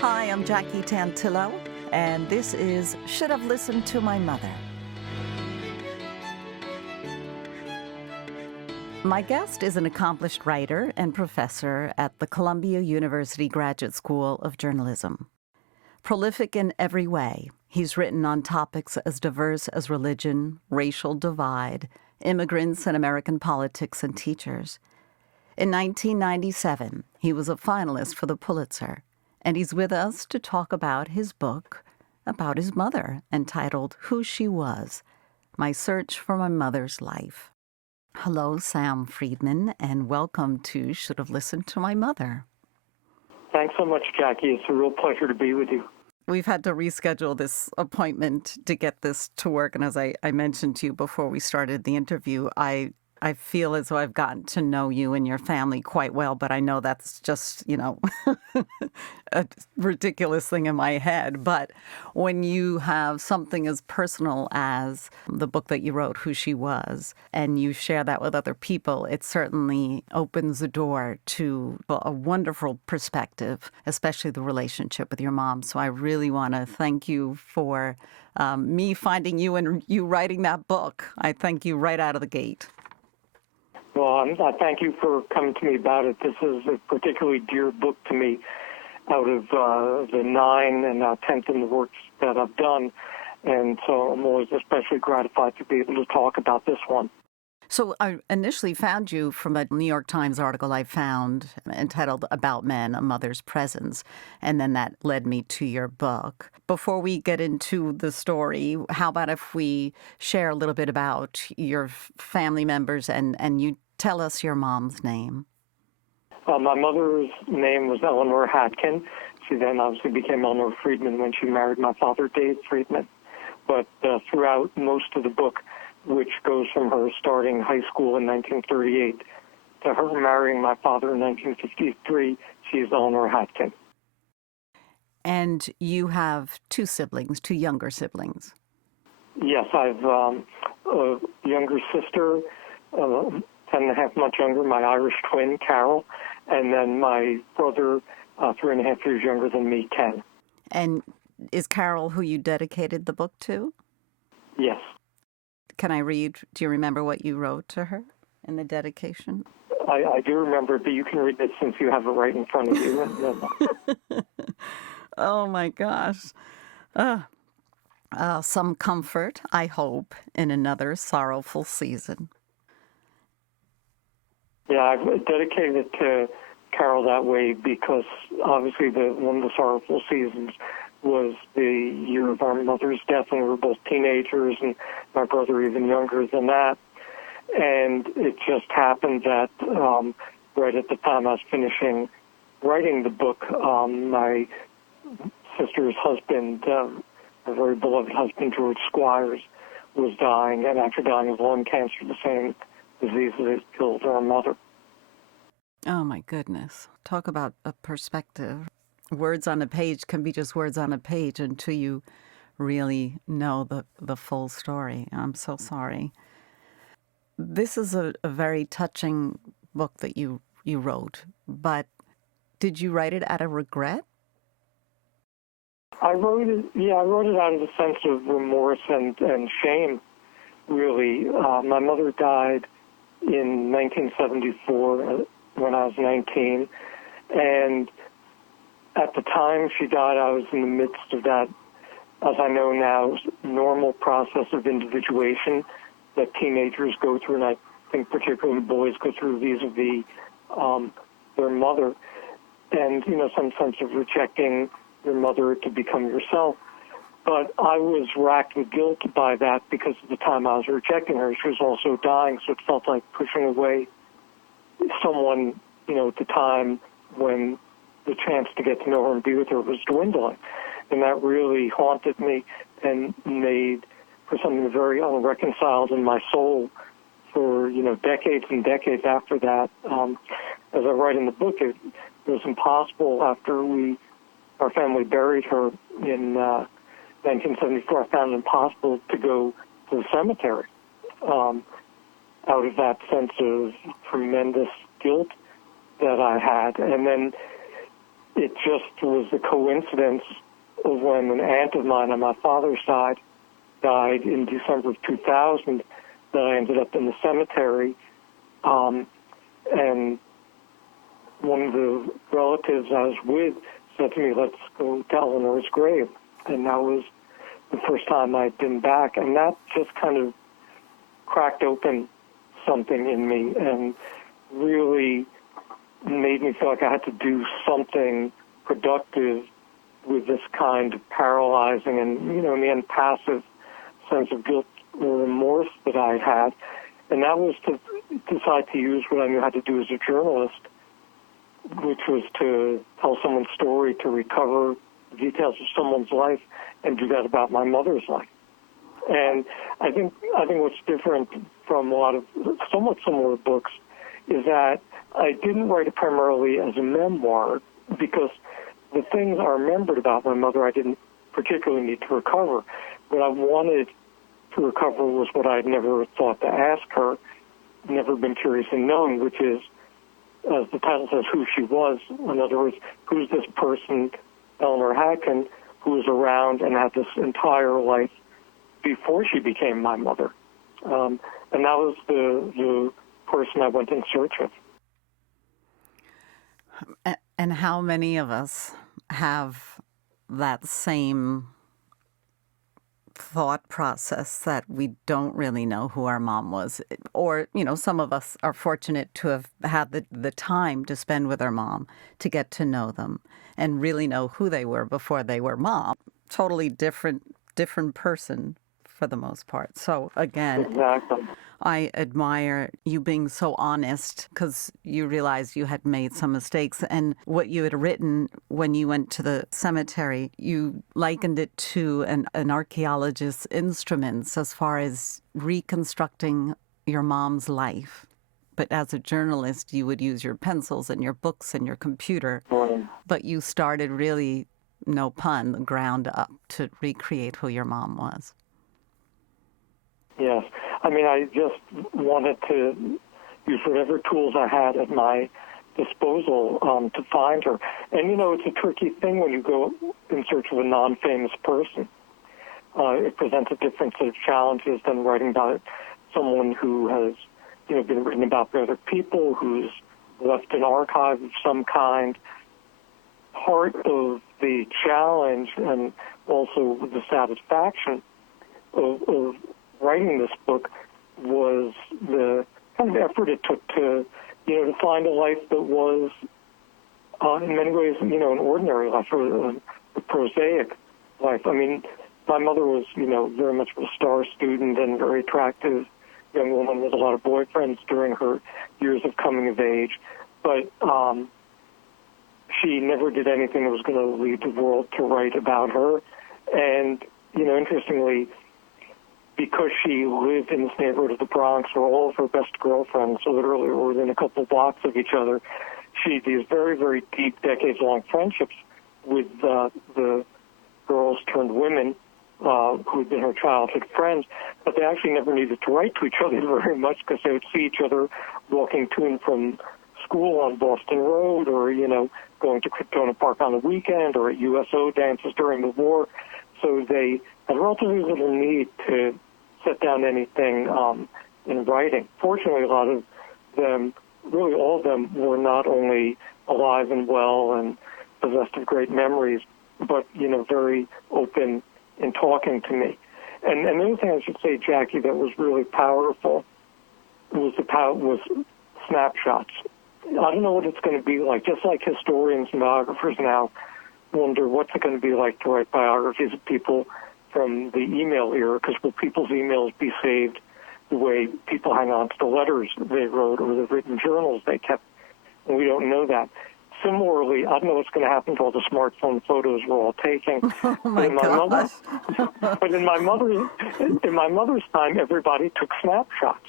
Hi, I'm Jackie Tantillo, and this is Should Have Listened to My Mother. My guest is an accomplished writer and professor at the Columbia University Graduate School of Journalism. Prolific in every way, he's written on topics as diverse as religion, racial divide, immigrants and American politics and teachers. In 1997, he was a finalist for the Pulitzer, and he's with us to talk about his book about his mother, entitled Who She Was, My Search for My Mother's Life. Hello, Sam Freedman, and welcome to Should Have Listened to My Mother. Thanks so much, Jackie. It's a real pleasure to be with you. We've had to reschedule this appointment to get this to work, and as I mentioned to you before we started the interview, I feel as though I've gotten to know you and your family quite well, but I know that's just, a ridiculous thing in my head. But when you have something as personal as the book that you wrote, Who She Was, and you share that with other people, it certainly opens the door to a wonderful perspective, especially the relationship with your mom. So I really want to thank you for me finding you and you writing that book. I thank you right out of the gate. Well, I thank you for coming to me about it. This is a particularly dear book to me out of the 9 and now 10th in the works that I've done. And so I'm always especially gratified to be able to talk about this one. So I initially found you from a New York Times article I found entitled About Men, A Mother's Presence, and then that led me to your book. Before we get into the story, how about if we share a little bit about your family members and you tell us your mom's name? My mother's name was Eleanor Hatkin. She then obviously became Eleanor Freedman when she married my father, Dave Freedman. But throughout most of the book, which goes from her starting high school in 1938 to her marrying my father in 1953, she's Eleanor Hatkin. And you have two younger siblings. Yes, I've a younger sister, 10 and a half months younger, my Irish twin, Carol, and then my brother, 3.5 years younger than me, Ken. And is Carol who you dedicated the book to? Yes. Can I read? Do you remember what you wrote to her in the dedication? I do remember, but you can read it since you have it right in front of you. Oh, my gosh. Some comfort, I hope, in another sorrowful season. Yeah, I've dedicated it to Carol that way because obviously one of the sorrowful seasons was the year of our mother's death, and we were both teenagers, and my brother even younger than that. And it just happened that right at the time I was finishing writing the book, my sister's husband, a very beloved husband, George Squires, was dying, and after dying of lung cancer, the same disease that killed our mother. Oh, my goodness. Talk about a perspective. Words on a page can be just words on a page until you really know the full story. I'm so sorry. This is a very touching book that you wrote, but did you write it out of regret? I wrote it out of a sense of remorse and shame, really. My mother died in 1974 when I was 19, and at the time she died, I was in the midst of that, as I know now, normal process of individuation that teenagers go through, and I think particularly boys go through vis-a-vis their mother, and, some sense of rejecting your mother to become yourself. But I was racked with guilt by that because at the time I was rejecting her, she was also dying, so it felt like pushing away someone, at the time when the chance to get to know her and be with her was dwindling. And that really haunted me and made for something very unreconciled in my soul for, decades and decades after that. As I write in the book, it was impossible after our family buried her in 1974. I found it impossible to go to the cemetery out of that sense of tremendous guilt that I had. And then it just was a coincidence of when an aunt of mine on my father's side died in December of 2000 that I ended up in the cemetery. And one of the relatives I was with said to me, let's go to Eleanor's grave. And that was the first time I'd been back. And that just kind of cracked open something in me and really made me feel like I had to do something productive with this kind of paralyzing and, in the end, passive sense of guilt or remorse that I had. And that was to decide to use what I knew how to do as a journalist, which was to tell someone's story, to recover the details of someone's life, and do that about my mother's life. And I think what's different from a lot of somewhat similar books is that I didn't write it primarily as a memoir because the things I remembered about my mother I didn't particularly need to recover. What I wanted to recover was what I had never thought to ask her, never been curious in knowing, which is, as the title says, who she was. In other words, who's this person, Eleanor Hacken, who was around and had this entire life before she became my mother. And that was the person I went in search of. And how many of us have that same thought process that we don't really know who our mom was? Or, some of us are fortunate to have had the time to spend with our mom to get to know them and really know who they were before they were mom. Totally different person for the most part. So again, exactly. I admire you being so honest because you realized you had made some mistakes. And what you had written when you went to the cemetery, you likened it to an archaeologist's instruments as far as reconstructing your mom's life. But as a journalist, you would use your pencils and your books and your computer. But you started really, no pun, the ground up to recreate who your mom was. Yes. I mean, I just wanted to use whatever tools I had at my disposal to find her. And, it's a tricky thing when you go in search of a non-famous person. It presents a different set of challenges than writing about someone who has, been written about by other people, who's left an archive of some kind. Part of the challenge and also the satisfaction of writing this book was the kind of effort it took to find a life that was, in many ways, an ordinary life, or a prosaic life. I mean, my mother was, very much a star student and very attractive young woman with a lot of boyfriends during her years of coming of age, but she never did anything that was going to lead the world to write about her. And, interestingly, because she lived in this neighborhood of the Bronx where all of her best girlfriends literally were within a couple blocks of each other, she had these very, very deep, decades-long friendships with the girls turned women who had been her childhood friends, but they actually never needed to write to each other very much because they would see each other walking to and from school on Boston Road or, going to Crotona Park on the weekend or at USO dances during the war. So they had relatively little need to set down anything in writing. Fortunately, a lot of them, really all of them, were not only alive and well and possessed of great memories, but, very open in talking to me. And the other thing I should say, Jackie, that was really powerful was snapshots. I don't know what it's going to be like. Just like historians and biographers now wonder what's it going to be like to write biographies of people from the email era, because will people's emails be saved the way people hang on to the letters they wrote or the written journals they kept? And we don't know that. Similarly, I don't know what's going to happen to all the smartphone photos we're all taking. Oh my gosh. But in my mother's time, everybody took snapshots.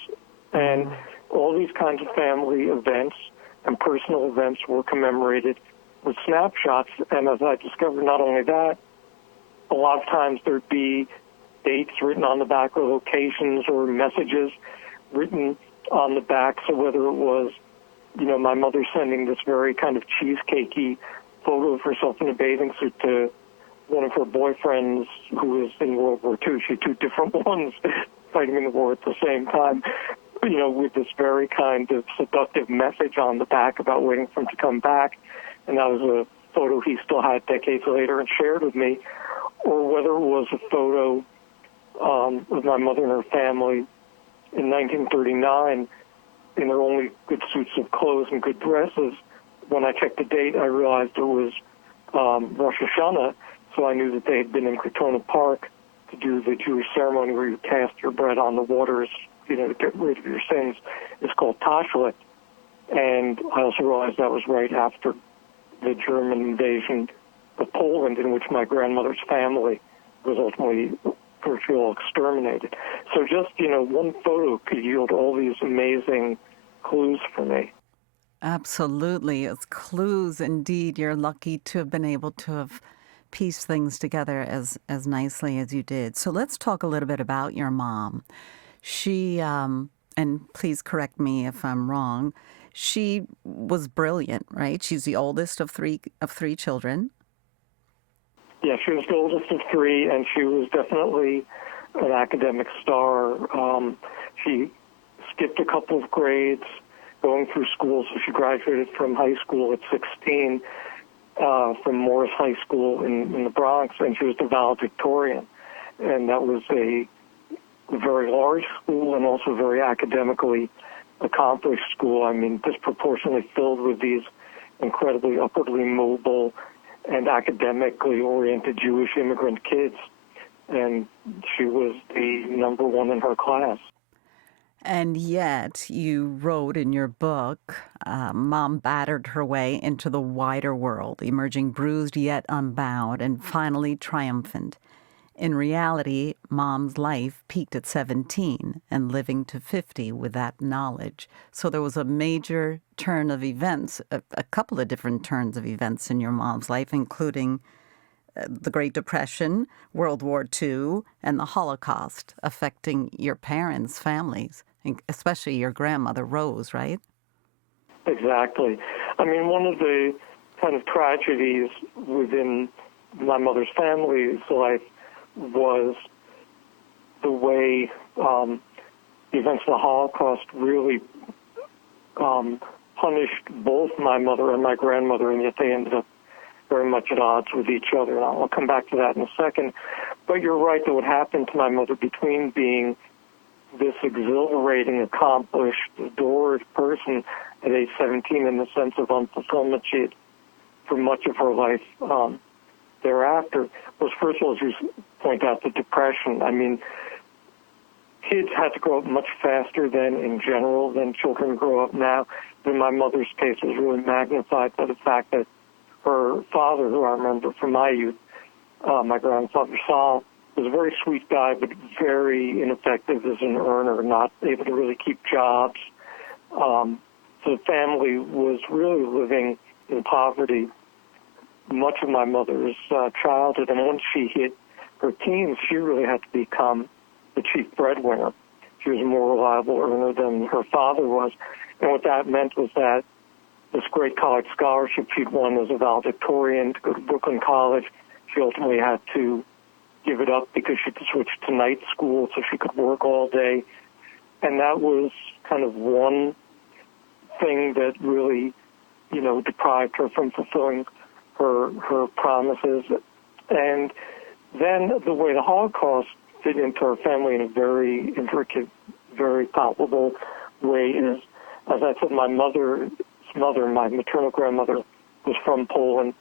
And all these kinds of family events and personal events were commemorated with snapshots. And as I discovered, not only that, a lot of times there'd be dates written on the back or locations or messages written on the back. So whether it was, my mother sending this very kind of cheesecakey photo of herself in a bathing suit to one of her boyfriends who was in World War II. She had two different ones fighting in the war at the same time, with this very kind of seductive message on the back about waiting for him to come back. And that was a photo he still had decades later and shared with me. Or whether it was a photo of my mother and her family in 1939 in their only good suits of clothes and good dresses. When I checked the date, I realized it was Rosh Hashanah, so I knew that they had been in Crotona Park to do the Jewish ceremony where you cast your bread on the waters, to get rid of your sins. It's called Tashlit. And I also realized that was right after the German invasion of Poland, in which my grandmother's family was ultimately virtually all exterminated. So just, one photo could yield all these amazing clues for me. Absolutely. It's clues indeed. You're lucky to have been able to have pieced things together as nicely as you did. So let's talk a little bit about your mom. She, and please correct me if I'm wrong, she was brilliant, right? She's the oldest of three children. Yeah, she was the oldest of three, and she was definitely an academic star. She skipped a couple of grades going through school, so she graduated from high school at 16 from Morris High School in the Bronx, and she was the valedictorian. And that was a very large school and also very academically accomplished school. I mean, disproportionately filled with these incredibly upwardly mobile and academically oriented Jewish immigrant kids. And she was the number one in her class. And yet, you wrote in your book, Mom battered her way into the wider world, emerging bruised yet unbowed, and finally triumphant. In reality, Mom's life peaked at 17 and living to 50 with that knowledge. So there was a major turn of events, a couple of different turns of events in your mom's life, including the Great Depression, World War II, and the Holocaust, affecting your parents' families, especially your grandmother, Rose, right? Exactly. I mean, one of the kind of tragedies within my mother's family's life was the way the events of the Holocaust really punished both my mother and my grandmother, and yet they ended up very much at odds with each other. And I'll come back to that in a second. But you're right that what happened to my mother between being this exhilarating, accomplished, adored person at age 17 in the sense of unfulfillment she had for much of her life thereafter was, first of all, as you point out, the Depression. I mean, kids had to grow up much faster then in general than children grow up now. In my mother's case, it was really magnified by the fact that her father, who I remember from my youth, my grandfather Saul, was a very sweet guy, but very ineffective as an earner, not able to really keep jobs. So the family was really living in poverty much of my mother's childhood. And once she hit her teens, she really had to become the chief breadwinner. She was a more reliable earner than her father was. And what that meant was that this great college scholarship she'd won as a valedictorian to go to Brooklyn College, she ultimately had to give it up because she had to switch to night school so she could work all day. And that was kind of one thing that really, deprived her from fulfilling her promises. And then the way the Holocaust fit into her family in a very intricate, very palpable way is, as I said, my mother's mother, my maternal grandmother, was from Poland.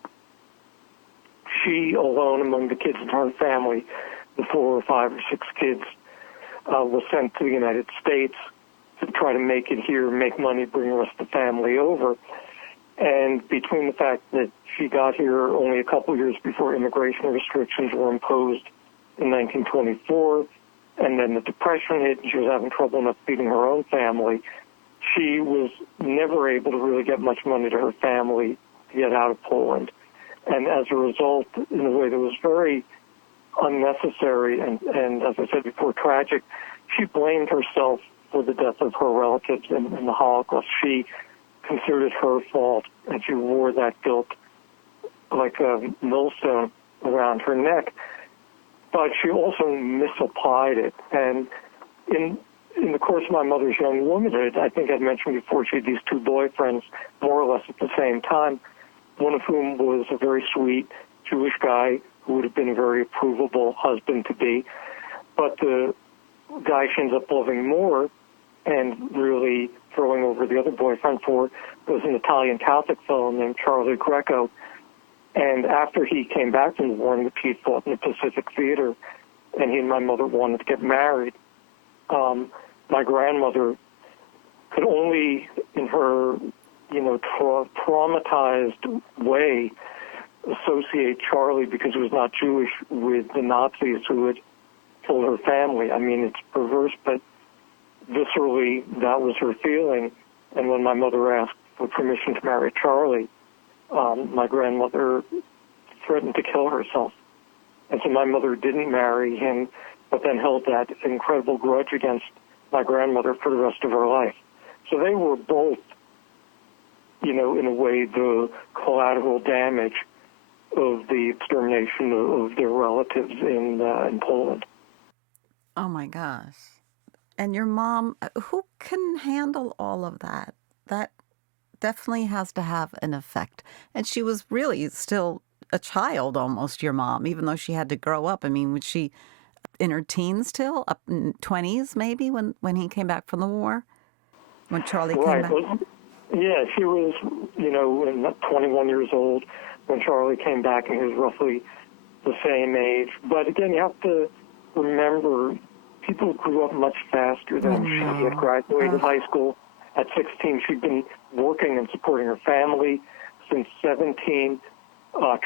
She alone among the kids in her family, the 4 or 5 or 6 kids, was sent to the United States to try to make it here, make money, bring the rest of the family over. And between the fact that she got here only a couple years before immigration restrictions were imposed in 1924, and then the Depression hit, and she was having trouble enough feeding her own family, she was never able to really get much money to her family to get out of Poland. And as a result, in a way that was very unnecessary and as I said before, tragic, she blamed herself for the death of her relatives in the Holocaust. She considered it her fault, and she wore that guilt like a millstone around her neck, but she also misapplied it. And in the course of my mother's young womanhood, I think I'd mentioned before, she had these two boyfriends more or less at the same time, one of whom was a very sweet Jewish guy who would have been a very approvable husband-to-be. But the guy she ends up loving more and really throwing over the other boyfriend for was an Italian Catholic fellow named Charlie Greco. And after he came back from the war and he fought in the Pacific Theater, and he and my mother wanted to get married, my grandmother could only, in her, traumatized way, associate Charlie, because he was not Jewish, with the Nazis who had killed her family. I mean, it's perverse, but viscerally, that was her feeling. And when my mother asked for permission to marry Charlie, my grandmother threatened to kill herself. And so my mother didn't marry him, but then held that incredible grudge against my grandmother for the rest of her life. So they were both, in a way, the collateral damage of the extermination of their relatives in Poland. Oh, my gosh. And your mom, who can handle all of that? That definitely has to have an effect. And she was really still a child almost, your mom, even though she had to grow up. I mean, was she in her teens still, up in 20s maybe, when he came back from the war? When Charlie came back? Well, yeah, she was, 21 years old when Charlie came back, and he was roughly the same age. But again, you have to remember, people grew up much faster than she. She had graduated high school at 16. She'd been working and supporting her family since 17.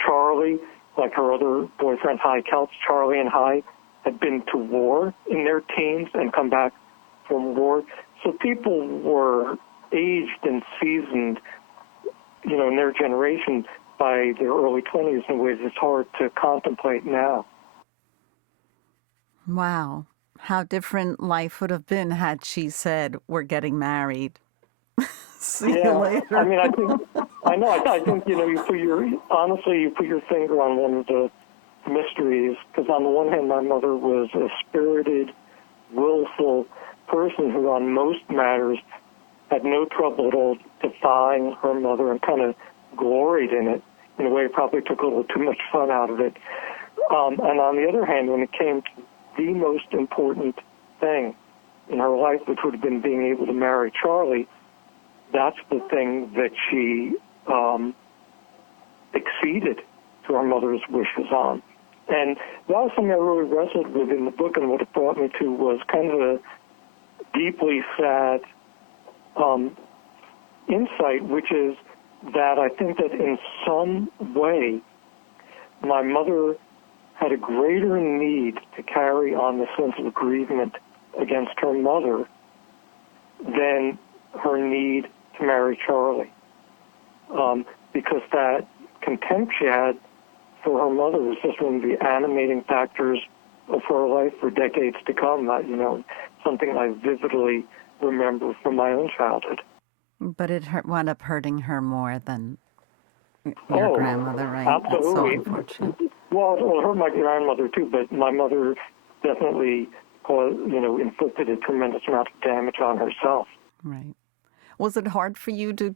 Charlie, like her other boyfriend, High Celts, Charlie and High, had been to war in their teens and come back from war. So people were aged and seasoned, in their generation by their early 20s in ways it's hard to contemplate now. Wow. How different life would have been had she said, "We're getting married." See you later. I mean, I think, you put your finger on one of the mysteries, because on the one hand, my mother was a spirited, willful person who on most matters had no trouble at all defying her mother and kind of gloried in it. In a way, probably took a little too much fun out of it. And on the other hand, when it came to the most important thing in her life, which would have been being able to marry Charlie, that's the thing that she acceded to her mother's wishes on. And that was something I really wrestled with in the book, and what it brought me to was kind of a deeply sad insight, which is that I think that in some way my mother had a greater need to carry on the sense of aggrievement against her mother than her need to marry Charlie. Because that contempt she had for her mother was just one of the animating factors of her life for decades to come. Something I vividly remember from my own childhood. But it wound up hurting her more than your grandmother, right? Absolutely. That's so unfortunate. Well, it hurt my grandmother too, but my mother definitely inflicted a tremendous amount of damage on herself. Right. Was it hard for you to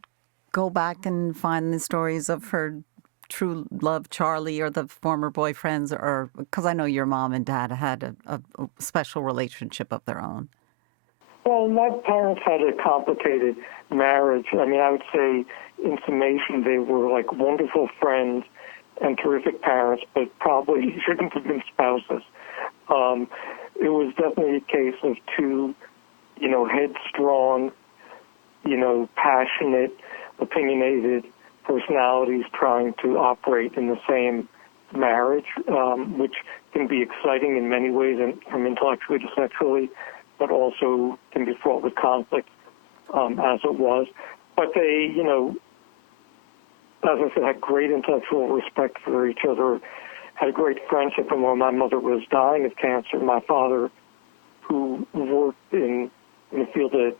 go back and find the stories of her true love, Charlie, or the former boyfriends? Or because I know your mom and dad had a special relationship of their own. Well, my parents had a complicated marriage. I mean, I would say, in summation, they were like wonderful friends and terrific parents, but probably shouldn't have been spouses. It was definitely a case of two, headstrong, passionate, opinionated personalities trying to operate in the same marriage, which can be exciting in many ways, and from intellectually to sexually, but also can be fraught with conflict, as it was. But they, as I said, had great intellectual respect for each other, had a great friendship. And when my mother was dying of cancer, my father, who worked in a field that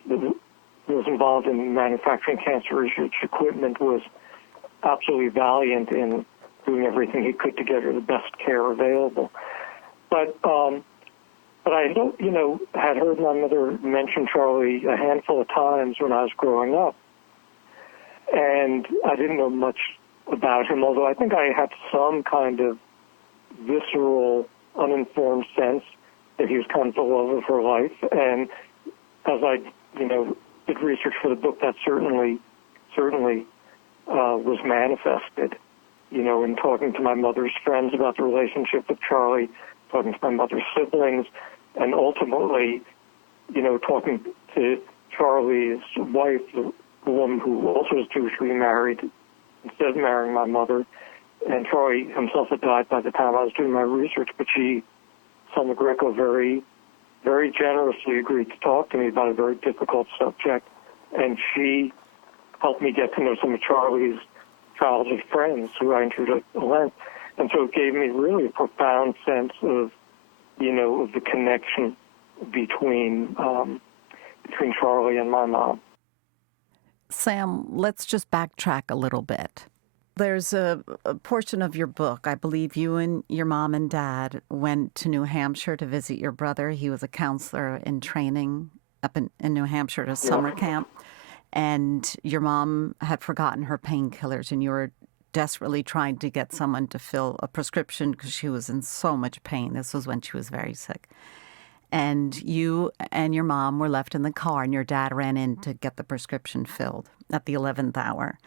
was involved in manufacturing cancer research equipment, was absolutely valiant in doing everything he could to get her the best care available. But I don't, had heard my mother mention Charlie a handful of times when I was growing up. And I didn't know much about him, although I think I had some kind of visceral, uninformed sense that he was kind of the love of her life. And as I, did research for the book, that certainly was manifested, in talking to my mother's friends about the relationship with Charlie, talking to my mother's siblings, and ultimately, talking to Charlie's wife, the woman who also was Jewishly married, instead of marrying my mother. And Charlie himself had died by the time I was doing my research, but Selma Greco, very, very generously agreed to talk to me about a very difficult subject. And she helped me get to know some of Charlie's childhood friends who I introduced at length. And so it gave me really a profound sense of, of the connection between Charlie and my mom. Sam, let's just backtrack a little bit. There's a portion of your book, I believe you and your mom and dad went to New Hampshire to visit your brother. He was a counselor in training up in New Hampshire at a summer camp. And your mom had forgotten her painkillers, and you were desperately trying to get someone to fill a prescription because she was in so much pain. This was when she was very sick. And you and your mom were left in the car, and your dad ran in to get the prescription filled at the 11th hour.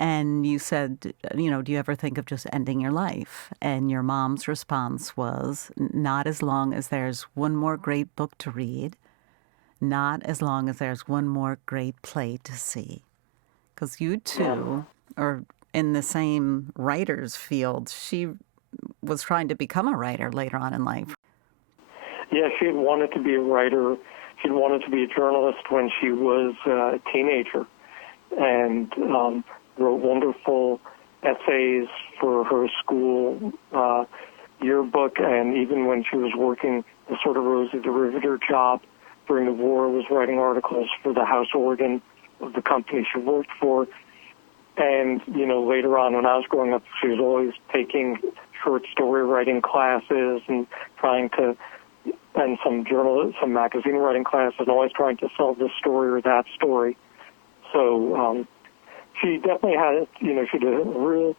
And you said, do you ever think of just ending your life? And your mom's response was, not as long as there's one more great book to read, not as long as there's one more great play to see. Because you two are in the same writer's field. She was trying to become a writer later on in life. Yeah, she had wanted to be a writer. She'd wanted to be a journalist when she was a teenager, and wrote wonderful essays for her school yearbook, and even when she was working the sort of Rosie the Riveter job during the war, was writing articles for the house organ of the company she worked for. And, later on when I was growing up, she was always taking short story writing classes and and some magazine writing classes, and always trying to sell this story or that story. So she definitely had, she had a real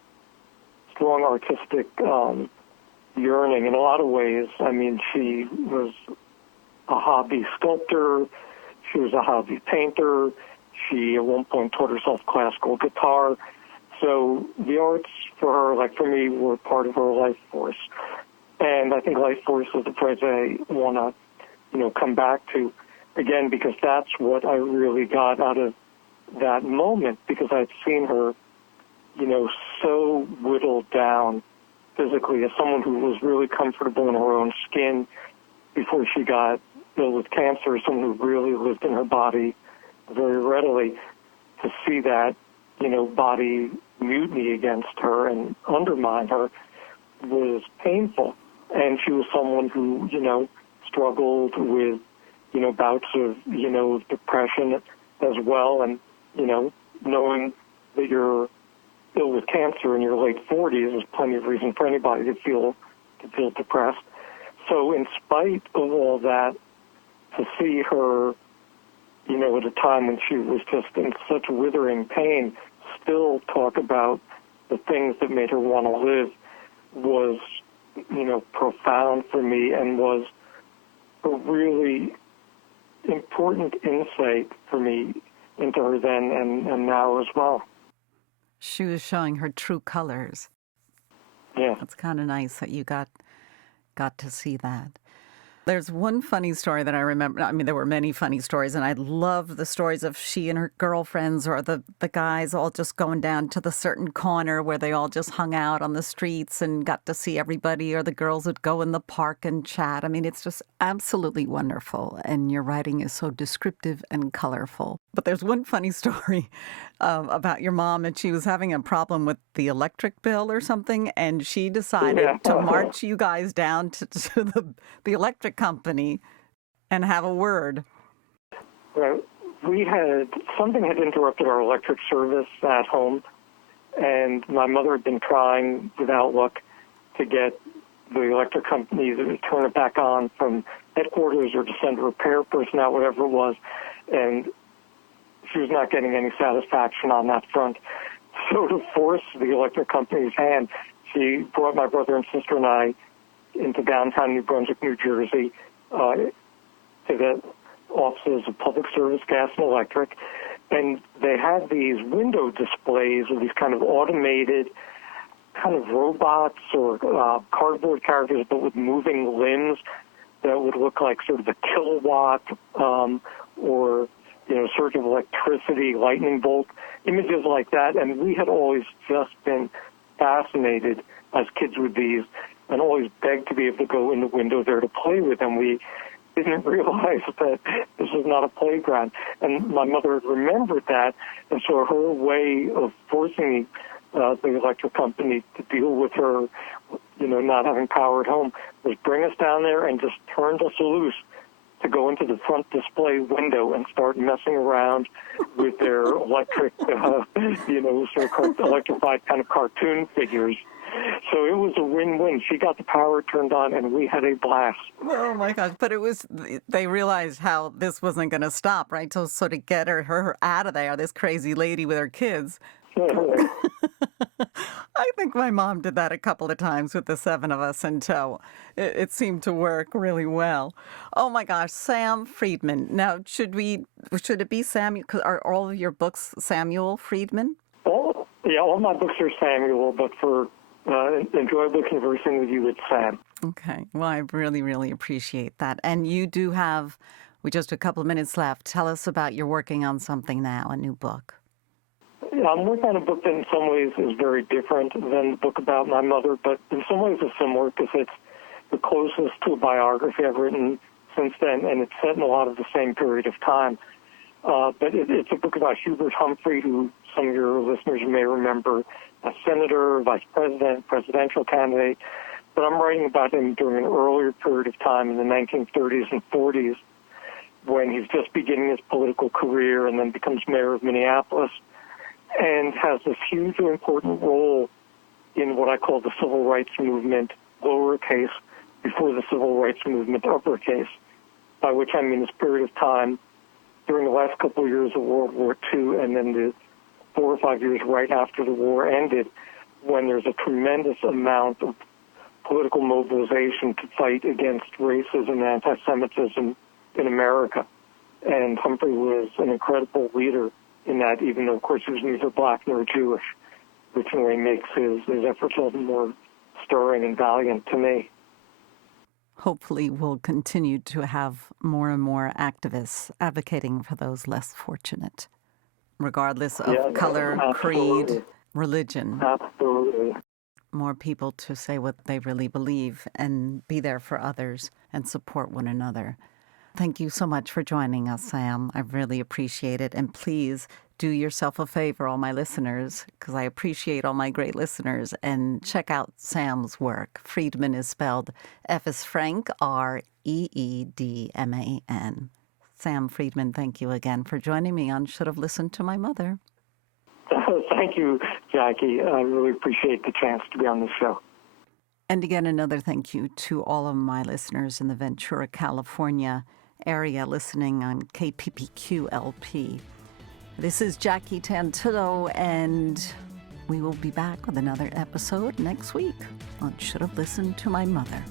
strong artistic yearning in a lot of ways. I mean, she was a hobby sculptor. She was a hobby painter. She, at one point, taught herself classical guitar. So the arts for her, like for me, were part of her life force. And I think life force is the phrase I want to, come back to again, because that's what I really got out of that moment, because I'd seen her, so whittled down physically as someone who was really comfortable in her own skin before she got ill with cancer, someone who really lived in her body very readily. To see that, body mutiny against her and undermine her was painful. And she was someone who, struggled with, bouts of, depression as well. And, knowing that you're ill with cancer in your late 40s is plenty of reason for anybody to feel depressed. So in spite of all that, to see her, at a time when she was just in such withering pain, still talk about the things that made her want to live was, profound for me, and was a really important insight for me into her then and now as well. She was showing her true colors. Yeah. It's kind of nice that you got to see that. There's one funny story that I remember. I mean, there were many funny stories, and I love the stories of she and her girlfriends, or the guys all just going down to the certain corner where they all just hung out on the streets and got to see everybody, or the girls would go in the park and chat. I mean, it's just absolutely wonderful, and your writing is so descriptive and colorful. But there's one funny story about your mom, and she was having a problem with the electric bill or something, and she decided to march you guys down to the electric company and have a word. Right. Something had interrupted our electric service at home, And my mother had been trying without luck to get the electric company to turn it back on from headquarters or to send a repair person out, whatever it was. And she was not getting any satisfaction on that front. So to force the electric company's hand, she brought my brother and sister and I into downtown New Brunswick, New Jersey, to the offices of Public Service Gas and Electric. And they had these window displays of these kind of automated kind of robots or cardboard characters, but with moving limbs that would look like sort of a kilowatt or, surge of electricity, lightning bolt, images like that. And we had always just been fascinated as kids with these and always begged to be able to go in the window there to play with them. We didn't realize that this was not a playground. And my mother remembered that, and so her way of forcing the electric company to deal with her, not having power at home was bring us down there and just turned us loose to go into the front display window and start messing around with their electric, electrified kind of cartoon figures. So it was a win-win. She got the power turned on, and we had a blast. Oh, my gosh. But they realized how this wasn't going to stop, right? So to get her out of there, this crazy lady with her kids. I think my mom did that a couple of times with the 7 of us in tow. It seemed to work really well. Oh, my gosh. Sam Freedman. Now, should it be Samuel? Are all of your books Samuel Freedman? All my books are Samuel, but for enjoyable conversing with you, it's Sam. Okay. Well, I really, really appreciate that. And you do have, with just a couple of minutes left, tell us about you're working on something now, a new book. Yeah, I'm working on a book that in some ways is very different than the book about my mother, but in some ways it's similar because it's the closest to a biography I've written since then, and it's set in a lot of the same period of time. But it's a book about Hubert Humphrey, who some of your listeners may remember, a senator, vice president, presidential candidate. But I'm writing about him during an earlier period of time in the 1930s and 40s when he's just beginning his political career and then becomes mayor of Minneapolis and has this hugely important role in what I call the civil rights movement, lowercase, before the civil rights movement, uppercase, by which I mean this period of time during the last couple of years of World War II and then the 4 or 5 years right after the war ended, when there's a tremendous amount of political mobilization to fight against racism and anti-Semitism in America. And Humphrey was an incredible leader in that, even though, of course, he was neither black nor Jewish, which in a way makes his efforts all the more stirring and valiant to me. Hopefully we'll continue to have more and more activists advocating for those less fortunate, regardless of color, creed, religion. Absolutely. More people to say what they really believe and be there for others and support one another. Thank you so much for joining us, Sam. I really appreciate it. And please do yourself a favor, all my listeners, because I appreciate all my great listeners, and check out Sam's work. Freedman is spelled F as Frank, R-E-E-D-M-A-N. Sam Freedman, thank you again for joining me on Should Have Listened to My Mother. Thank you, Jackie. I really appreciate the chance to be on the show. And again, another thank you to all of my listeners in the Ventura, California area listening on KPPQ-LP. This is Jackie Tantillo, and we will be back with another episode next week on Should Have Listened to My Mother.